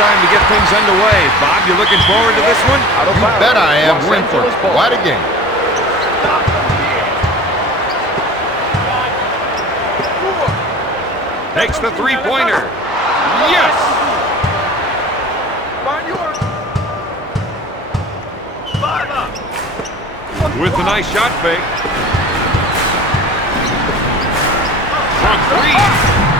time to get things underway. Bob, you looking forward to this one? You bet I am. We're in for quite a game. Takes the three-pointer. Yes! With a nice shot fake. For three.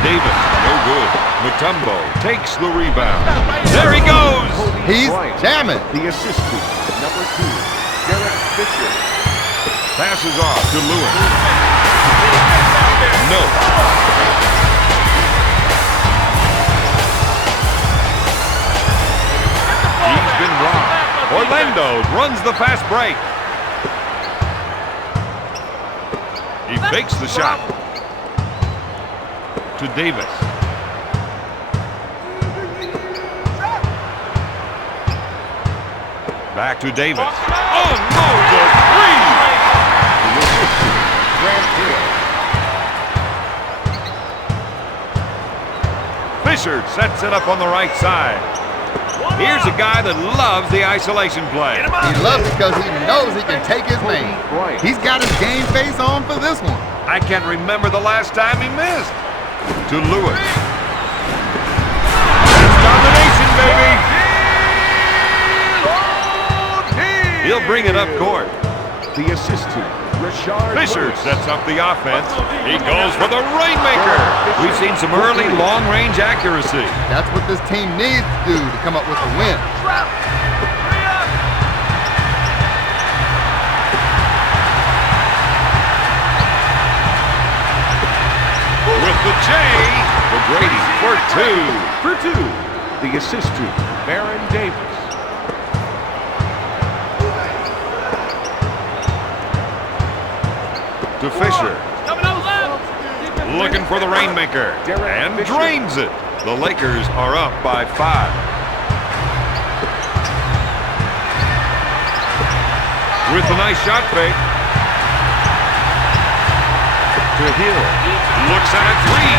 Davis, no good. Mutombo takes the rebound. There he goes! He's jamming. The assistant, number 2, Derek Fisher. Passes off to Lewis. No. He's been blocked. Orlando runs the fast break. He fakes the shot. To Davis. Back to Davis. Oh, no, the three! Fisher sets it up on the right side. Here's a guy that loves the isolation play. He loves it because he knows he can take his man. He's got his game face on for this one. I can't remember the last time he missed. To Lewis. That's domination, baby! He'll bring it up court. The assistant, Fisher sets up the offense. He goes for the rainmaker. We've seen some early long-range accuracy. That's what this team needs to do to come up with a win. With the J, O'Grady for two. For two, the assistant, Baron Davis. To Fisher. Looking for the rainmaker. And drains it. The Lakers are up by 5. With a nice shot fake. To Hill. Looks at a three.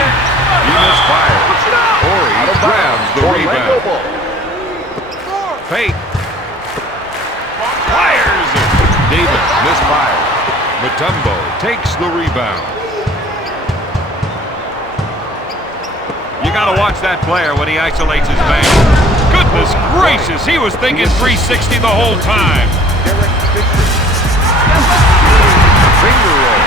He misfires. Ori grabs the rebound. Fake. Fires it. Davis misfires. Mutombo takes the rebound. You got to watch that player when he isolates his man. Goodness gracious, he was thinking 360 the whole time. Finger roll.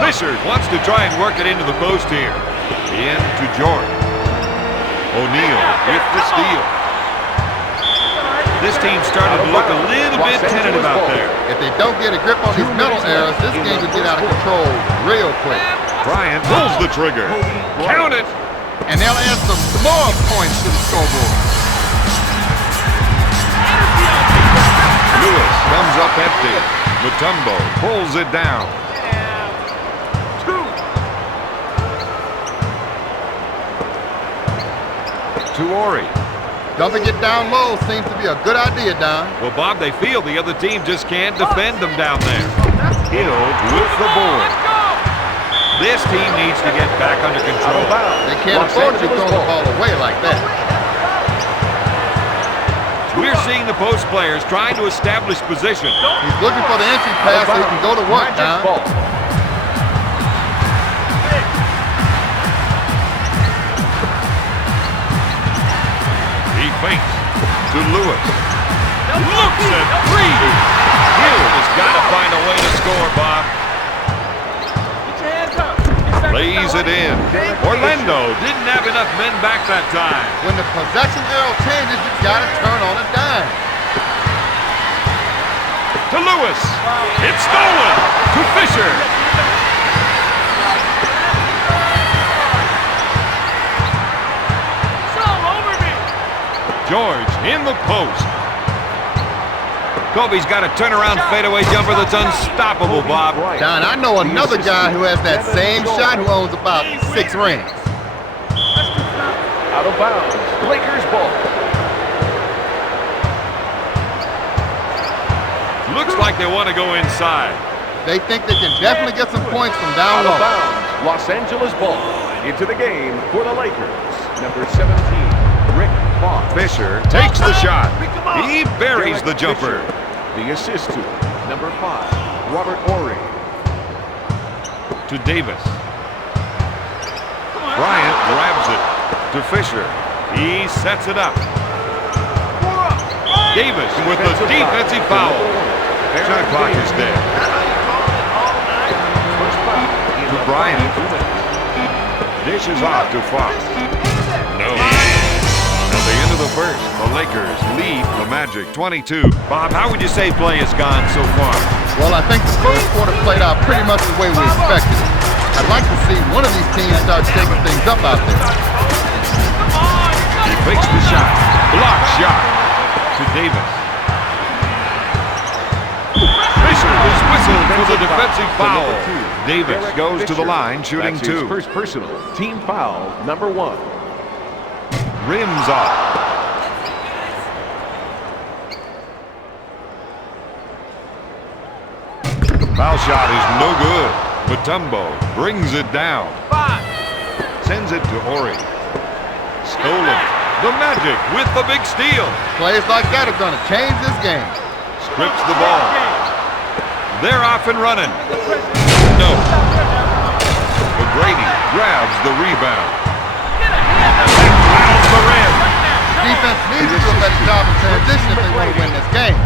Fisher wants to try and work it into the post here. In to Jordan. O'Neal with the steal. This team started to look a little bit tentative out there. If they don't get a grip on these mental errors, this game can get out of control real quick. Bryant pulls the trigger. Count it! And they'll add some more points to the scoreboard. Lewis comes up empty. Mutombo pulls it down. To Ori. Dumping it down low seems to be a good idea, Don. Well, Bob, they feel the other team just can't defend them down there. Hill with the board. This team needs to get back under control. They can't afford to be throwing the ball away like that. We're seeing the post players trying to establish position. He's looking for the entry pass so he can go to work, Don. Fakes to Lewis. Looks at three. Hill has got to find a way to score, Bob. Lays it in. Orlando didn't have enough men back that time. When the possession arrow changes, you've got to turn on a dime. To Lewis. It's stolen. To Fisher. George in the post. Kobe's got a turnaround fadeaway jumper that's unstoppable, Bob. Don, I know another guy who has that same shot who owns about 6 rings. Out of bounds. Lakers ball. Looks like they want to go inside. They think they can definitely get some points from down Out of low. bounds, Los Angeles ball. Into the game for the Lakers. Number 17, Rick Fox. Fisher takes the shot. He buries the jumper. Fisher. The assist to number 5, Robert Horry. To Davis. Bryant grabs it. To Fisher. He sets it up. Davis with the defensive foul. Shot clock is dead. To Bryant. Dishes off to Fox. No. At the end of the first, the Lakers lead the Magic 22. Bob, how would you say play has gone so far? Well, I think the first quarter played out pretty much the way we expected. I'd like to see one of these teams start shaking things up out there. He fakes the shot. Block shot. To Davis. Fisher is whistled for the defensive foul. Davis goes to the line, shooting That's 2. his first personal. Team foul, number 1. Rims off. Foul shot is no good. Mutombo brings it down. Sends it to Horry. Stolen. The Magic with the big steal. Plays like that are going to change this game. Strips the ball. They're off and running. No. McGrady grabs the rebound. Rattles the rim. Defense needs to do a better job in transition if they want to win this game.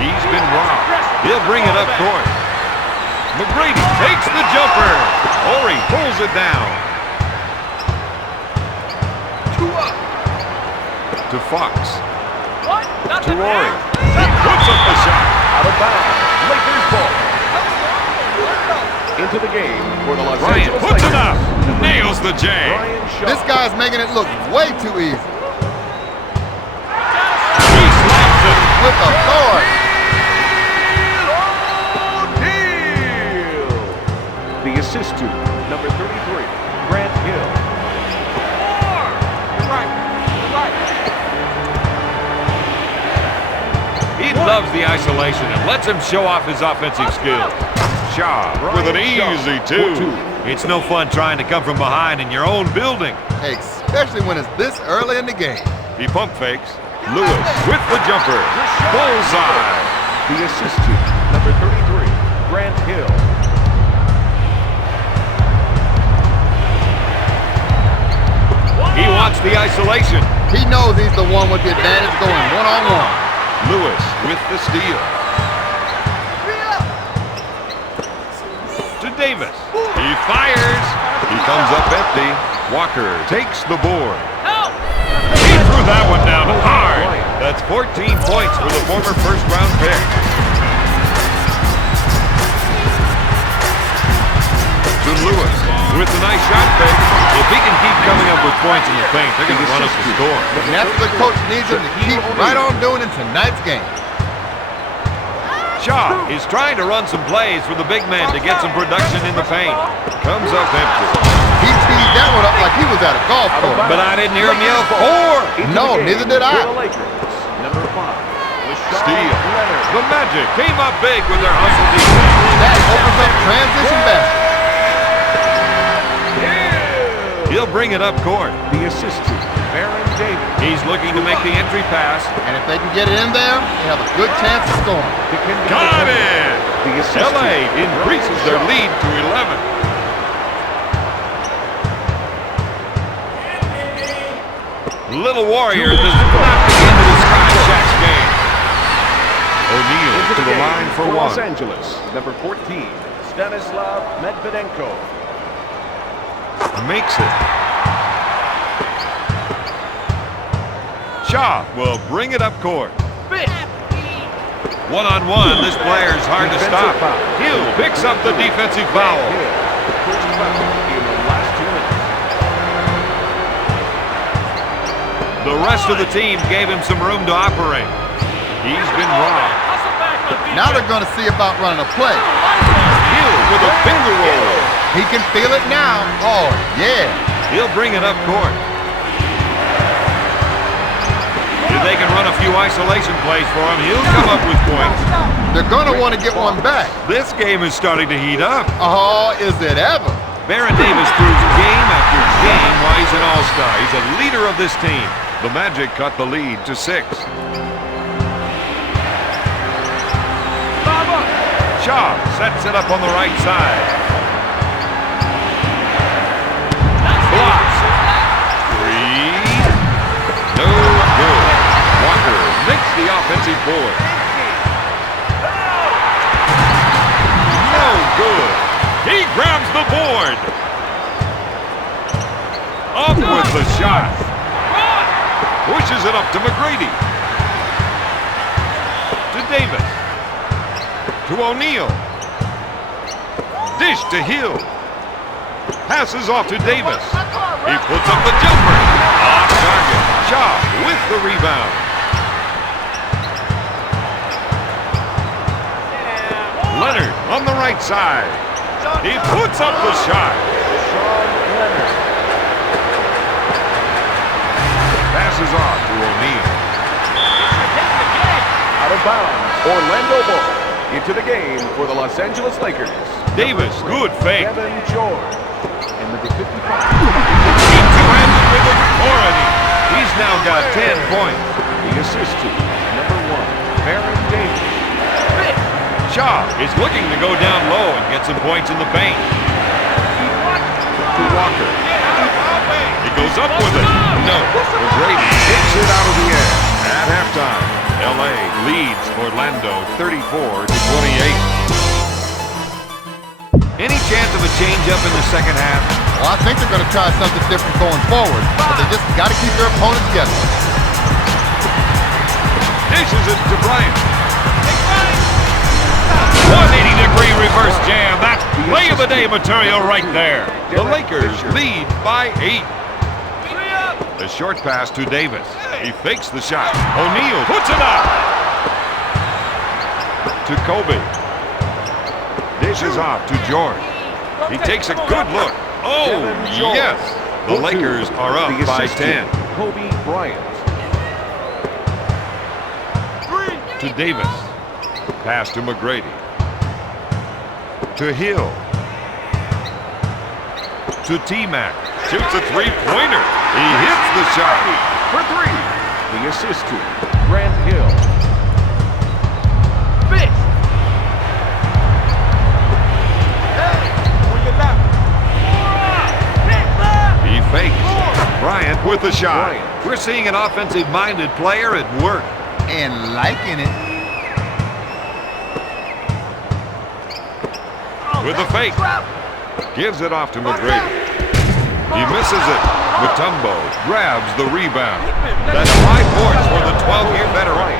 He's been robbed. He'll bring it up court. McGrady takes the jumper. Horry pulls it down. To Fox. To Horry. He puts up the shot. Out of bounds. Lakers ball. Into the game for the Los Bryant Angeles puts Lakers. it up. Nails the J. Brian Shaw. This guy's making it look way too easy. He slaps it. With authority. Hill. The assist to number 33, Grant Hill. He loves the isolation and lets him show off his offensive skills. Shaw with an easy 2. It's no fun trying to come from behind in your own building. Especially when it's this early in the game. He pump fakes. Lewis with the jumper. Bullseye. The assist to number 33, Grant Hill. He wants the isolation. He knows he's the one with the advantage going one-on-one. Lewis with the steal. To Davis. He fires. He comes up empty. Walker takes the board. He threw that one down hard. That's 14 points for the former first-round pick. To Lewis with a nice shot fake. If he can keep coming up with points in the paint, they're going to run up the score. And that's what the coach needs him to keep right on doing in tonight's game. Shaw is trying to run some plays for the big man to get some production in the paint. Comes up empty. He teed that one up like he was at a golf course. But I didn't hear him yell 4. No, neither did I. Number 5, Steal. The Magic came up big with their hustle defense. That opens up transition basket. He'll bring it up court. The assist to Baron Davis. He's looking to make the entry pass. And if they can get it in there, they have a good chance of scoring. Got it! The assist LA to increases their lead to 11. Little Warrior does not begin to describe Shaq's game. O'Neal to the line for 1. Los Angeles, number 14, Stanislav Medvedenko. Makes it. Shaw will bring it up court. One-on-one, this player's hard to stop. Hill picks up the defensive foul. First foul in the last 2 minutes. The rest of the team gave him some room to operate. He's been robbed. Now they're going to see about running a play. Hill with a finger roll. He can feel it now. Oh, yeah. He'll bring it up court. If they can run a few isolation plays for him. He'll come up with points. They're going to want to get one back. This game is starting to heat up. Oh, is it ever? Baron Davis proves game after game why he's an all-star. He's a leader of this team. The Magic cut the lead to 6. Shaw sets it up on the right side. Blocks. 3. No good. Walker makes the offensive board. No good. He grabs the board. Up with the shot. Pushes it up to McGrady. To Davis. To O'Neal. Dish to Hill. Passes off to Davis. He puts up the jumper. Off target. Shaw with the rebound. Leonard on the right side. He puts up the shot. Passes off to O'Neal. Out of bounds. Orlando ball. Into the game for the Los Angeles Lakers. Davis, good fake. Kevin George. And number 55. He two-handed with authority. He's now got 10 points. The assist to number 1, Baron Davis. Shaw is looking to go down low and get some points in the paint. To Walker. He goes up with it. No. McGrady hits it out of the air. At halftime, LA leads Orlando 34-28. Any chance of a change-up in the second half? Well, I think they're going to try something different going forward, but they just got to keep their opponents guessing. Dishes it to Bryant. 180-degree reverse jam. That's play of the day material right there. The Lakers lead by 8. The short pass to Davis. He fakes the shot. O'Neal puts it up. To Kobe. Dishes off to George. He takes a good look. Oh, yes. The Lakers are up by 10. Kobe Bryant. To Davis. Pass to McGrady. To Hill. To T-Mac. Shoots a three-pointer. He hits the shot. For 3. The assist to Grant Hill. He fakes. Bryant with the shot. We're seeing an offensive-minded player at work. And liking it. With the fake. Gives it off to McGrady. He misses it. Mutombo grabs the rebound. That's 5 points for the 12-year veteran.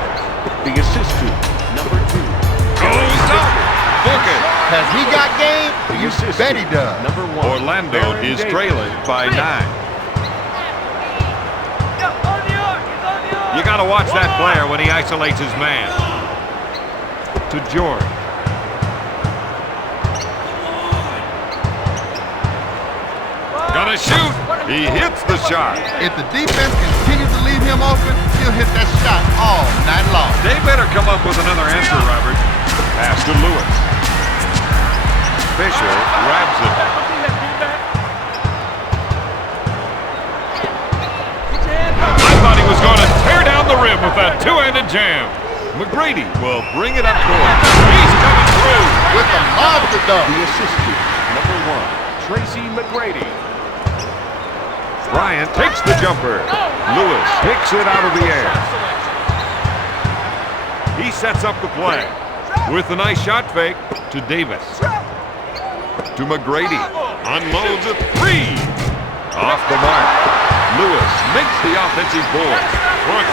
The assist to number 2. Goes up. Book it. Has he got game? You bet he does. Number 1. Orlando Baron is Davis. trailing by 9. You got to watch that player when he isolates his man. To George. Gonna shoot. He hits the shot. If the defense continues to leave him open, he'll hit that shot all night long. They better come up with another answer, Robert. Pass to Lewis. Fisher grabs it. I thought he was going to tear down the rim with that two-handed jam. McGrady will bring it up court. He's coming through. With a monster dunk. The assist to number 1, Tracy McGrady. Bryant takes the jumper. Lewis picks it out of the air. He sets up the play with a nice shot fake to Davis. To McGrady. Unloads a 3. Off the mark. Lewis makes the offensive board for 3.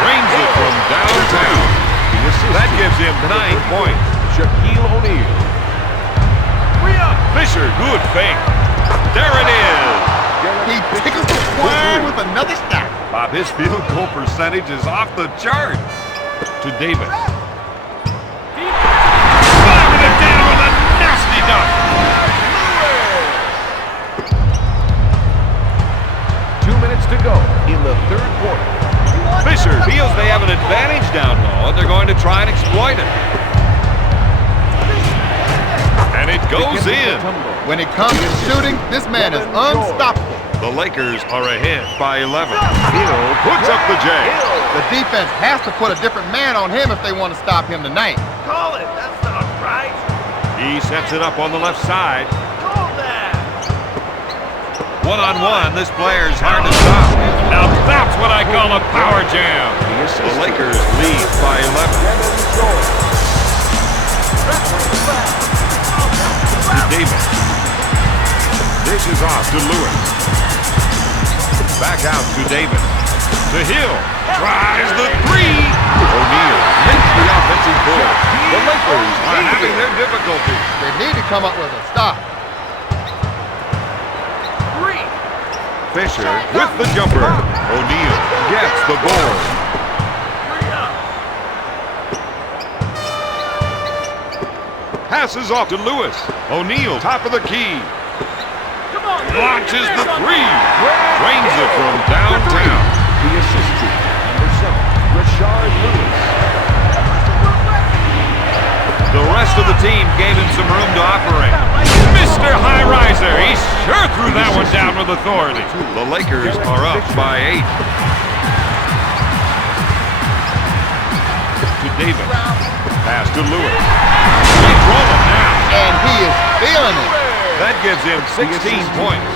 Drains it from downtown. That gives him 9 points. Shaquille O'Neal. Fisher, good fake. There it is. He tickles the square with another shot. Bob, his field goal percentage is off the chart. To Davis. Slamming it down with a nasty dunk. 2 minutes to go in the third quarter. Fisher going to try and exploit it. And it goes in. When it comes to shooting, this man is unstoppable. The Lakers are ahead by 11. Hill puts up the J. The defense has to put a different man on him if they want to stop him tonight. Call it. That's not right. He sets it up on the left side. Call that. One-on-one, this player's hard to stop. Now that's what I call a power jam. The Lakers lead by 11. To Davis. Dishes off to Lewis. Back out to Davis. To Hill. Tries the three. O'Neal makes the offensive goal. The Lakers are having their difficulties. They need to come up with a stop. Fisher with the jumper. O'Neal gets the board. Passes off to Lewis. O'Neal, top of the key. Launches the three. Drains it from downtown. The assist to number 7, Rashard Lewis. The rest of the team gave him some room to operate. Mr. High Riser, he sure threw that one down with authority. The Lakers are up by 8. To Davis. Pass to Lewis. He's rolling now. And he is feeling it. That gives him 16 points.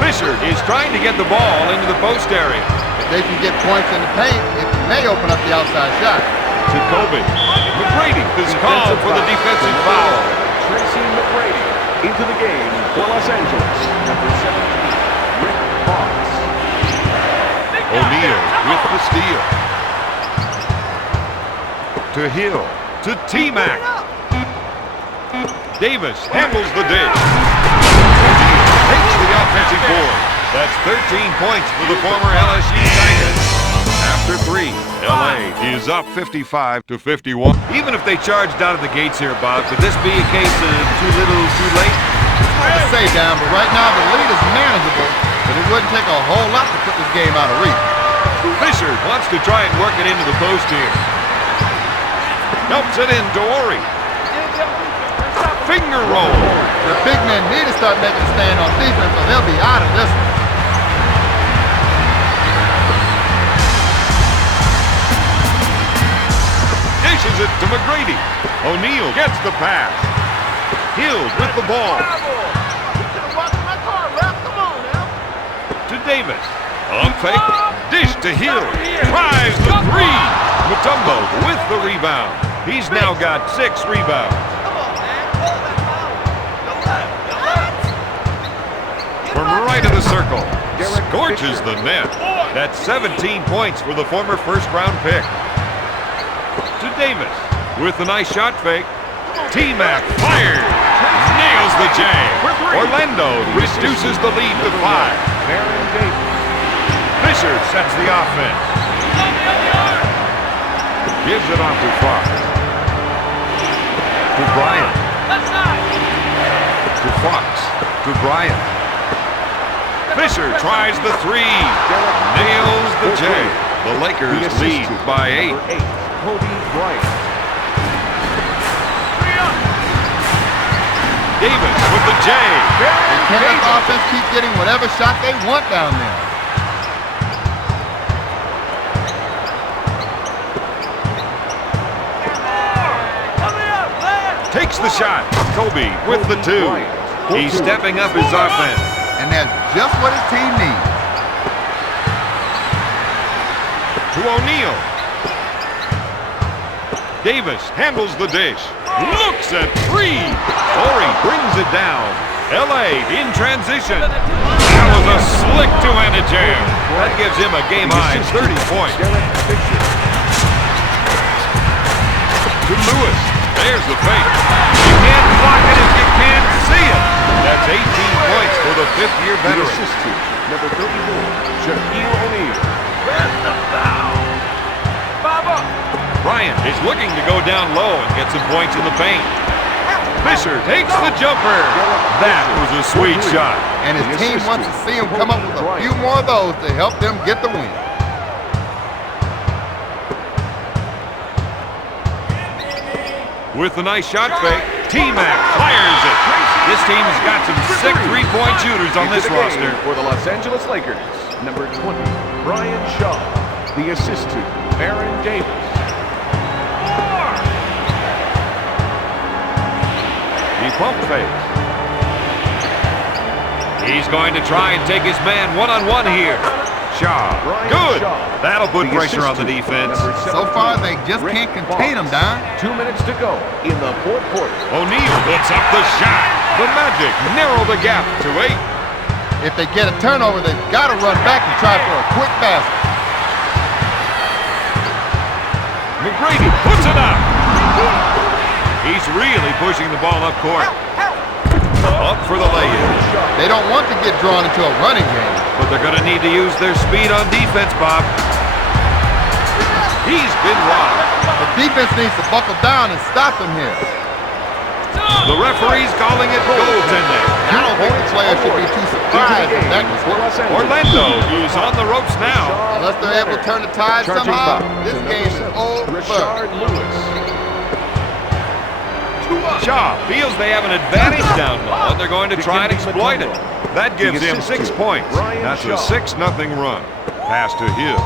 Fisher is trying to get the ball into the post area. If they can get points in the paint, it may open up the outside shot. To Kobe. McGrady is called for the defensive foul. Tracy McGrady into the game for Los Angeles. Number 17, Rick Fox. O'Neal with the steal. To Hill. To T-Mac. Davis handles the dish. Takes the offensive board. That's 13 points for the former LSU Tigers. After 3, LA is up 55-51. Even if they charged out of the gates here, Bob, could this be a case of too little, too late? It's hard to say, Don, but right now the lead is manageable, but it wouldn't take a whole lot to put this game out of reach. Fisher wants to try and work it into the post here. Helps it in to Ori. Finger roll. The big men need to start making a stand on defense or they'll be out of this one. Dishes it to McGrady. O'Neal gets the pass. Hill with the ball. To Davis. On fake. Dish to Hill. Tries the three. Mutombo with the rebound. He's now got 6 rebounds. From right of the circle. Scorches the net. That's 17 points for the former first-round pick. To Davis with a nice shot fake. T-Mac fires. Nails the J. Orlando reduces the lead to 5. Fisher sets the offense. Gives it off to Fox. To Bryant. To Fox. To Bryant. Fisher tries the three. Nails the J. The Lakers lead by 8. Kobe Bryant. Davis with the J. Can this offense keep getting whatever shot they want down there? Takes the shot. Kobe with the 2. He's stepping up his offense. And that's just what his team needs. To O'Neal. Davis handles the dish. Looks at 3. Ori brings it down. LA in transition. That was a slick two-handed jam. That gives him a game-high 30 points. To Lewis. There's the fake. You can't block it if you can't see it. That's 18 points for the 5th-year veteran. Number 34, Shaquille O'Neal. Bryant is looking to go down low and get some points in the paint. Fisher takes the jumper. That was a sweet shot. And his team wants to see him come up with a few more of those to help them get the win. with the nice shot fake. T-Mac fires it. This team has got some sick three-point shooters on this roster. For the Los Angeles Lakers, number 20, Brian Shaw. The assist to Aaron Davis. He pump fakes. He's going to try and take his man one-on-one here. Shaw, good. That'll put pressure on the defense. So far, they just can't contain them, Don. 2 minutes to go in the fourth quarter. O'Neal puts up the shot. The Magic narrow the gap to 8. If they get a turnover, they've got to run back and try for a quick basket. McGrady puts it up. He's really pushing the ball up court. Up for the lay-in. They don't want to get drawn into a running game. But they're going to need to use their speed on defense, Bob. He's been robbed. The defense needs to buckle down and stop them here. The referee's calling it goaltending. I don't think the players should be too surprised if that was working. Orlando is on the ropes now. Unless they're able to turn the tide somehow, this game is over. Shaw feels they have an advantage down low, and they're going to try and exploit it. That gives him 6 points. That's a 6-0 run. Pass to Hill.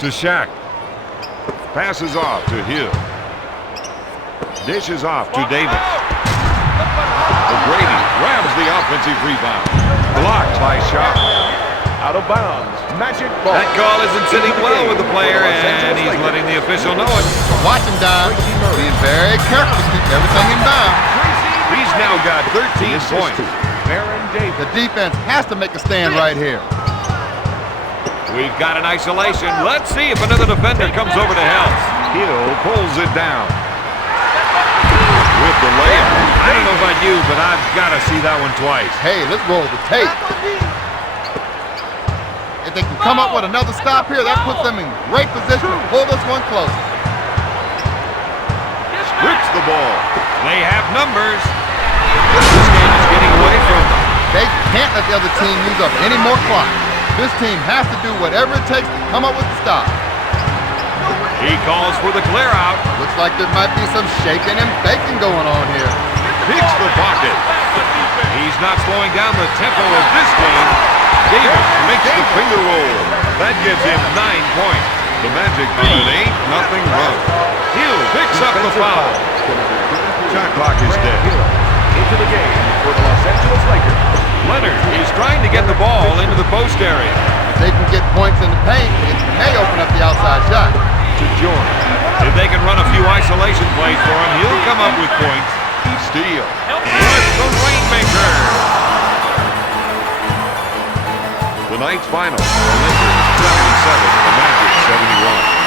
To Shaq. Passes off to Hill. Dishes off to Davis. Brady grabs the offensive rebound. Blocked by Shaw. Out of bounds. Magic ball. That call isn't sitting well with the player, and he's letting the official know it. Watch him, Don. Being very careful to keep everything in bounds. He's now got 13 points. The defense has to make a stand right here. We've got an isolation. Let's see if another defender comes over to help. Hill pulls it down. With the layup. I don't know about you, but I've got to see that one twice. Hey, let's roll the tape. If they can come up with another stop here, that puts them in great position to pull this one closer. Rips the ball. They have numbers. This game is getting away from them. They can't let the other team use up any more clock. This team has to do whatever it takes to come up with the stop. He calls for the clear out. Looks like there might be some shaking and baking going on here. Picks the pocket. He's not slowing down the tempo of this game. Davis makes the finger roll. That gives him 9 points. The Magic on an 8-0 run. Hill picks up the foul. Shot clock is dead. Into the game for the Los Angeles Lakers. Leonard is trying to get the ball into the post area. If they can get points in the paint, it may open up the outside shot. To Jordan. If they can run a few isolation plays for him, he'll come up with points. Steal. With the Rainmaker. Tonight's final. The Lakers 77, the Magic 71.